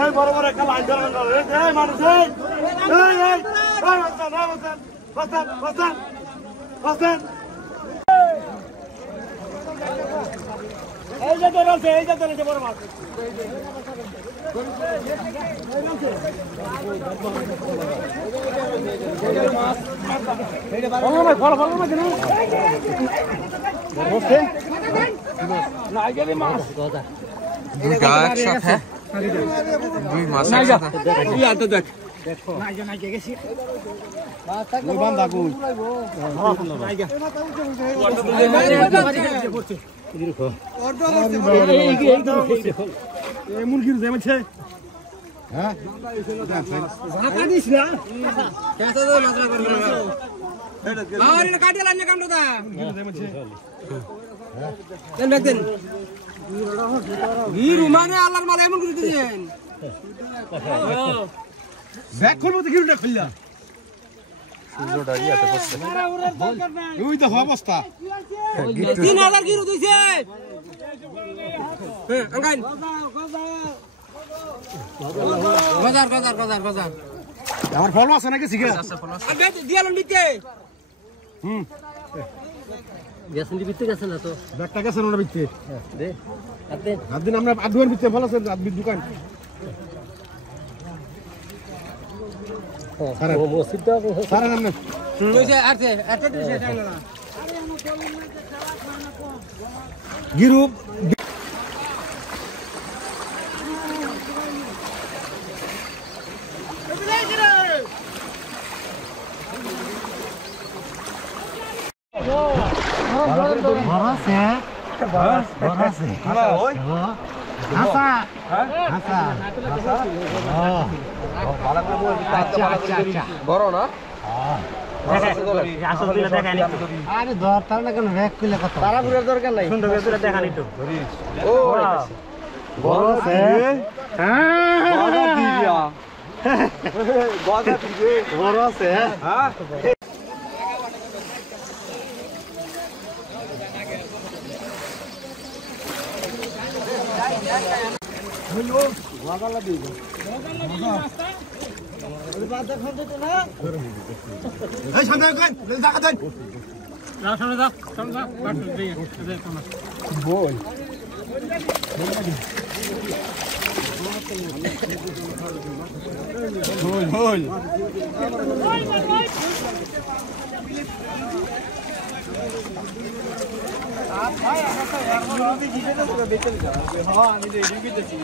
এই বড় বড় একটা লাইন ধরে এই মানুষ এই বাস্তান এই যে ধরেছে বড় মাছ মুরগির জমেছে হ্যাঁ ঢাকা দিস না কেসা দে মাছরা করবে না আর এটা কাটে লাইনে কামড় দা মুরগির জমেছে দেন দেন গিরু মানে আল্লাহর মাল এমন করে দিয়েন ব্যাগ করব তো গিরুটা খুললা সুজোটা ইয়াতে পড়ছে ওই তো অবস্থা 3000 গিরু দিছে হ্যাঁ আঙ্গাইন বাজার আমার ফলো আছে নাকি শিখে আছে ফলো আছে আগে দিয়াল নিতে গেছেন দিতে গেছেন না তো ব্যাগটা গেছেন ওটা বিতে দে আদিন আমরা আদুয়ার বিতে ফলো আছে আদবি দোকান সারা ও মসজিদটা সারা নাম কইছে আছে এত দিছে জানা না গিরু বড় না আরে দরকার না কেন ব্যাগ খুলে কথা তারাপুরের দরকার নাই সুন্দর করে দেখানি তো ও বড় আছে হ্যাঁ বড় দিয়া বড় আছে হ্যাঁ হলো ওয়াগালা দিই রাস্তা ওই বাদে খাতে তো না এই সামনে কই দেখা দেন না সামনে যা বাট দিয়ে বল বল आप भाई ऐसा यार वो अभी जीते तो पूरा बेचल जा हां আমি যে রিভিউ দিতেছি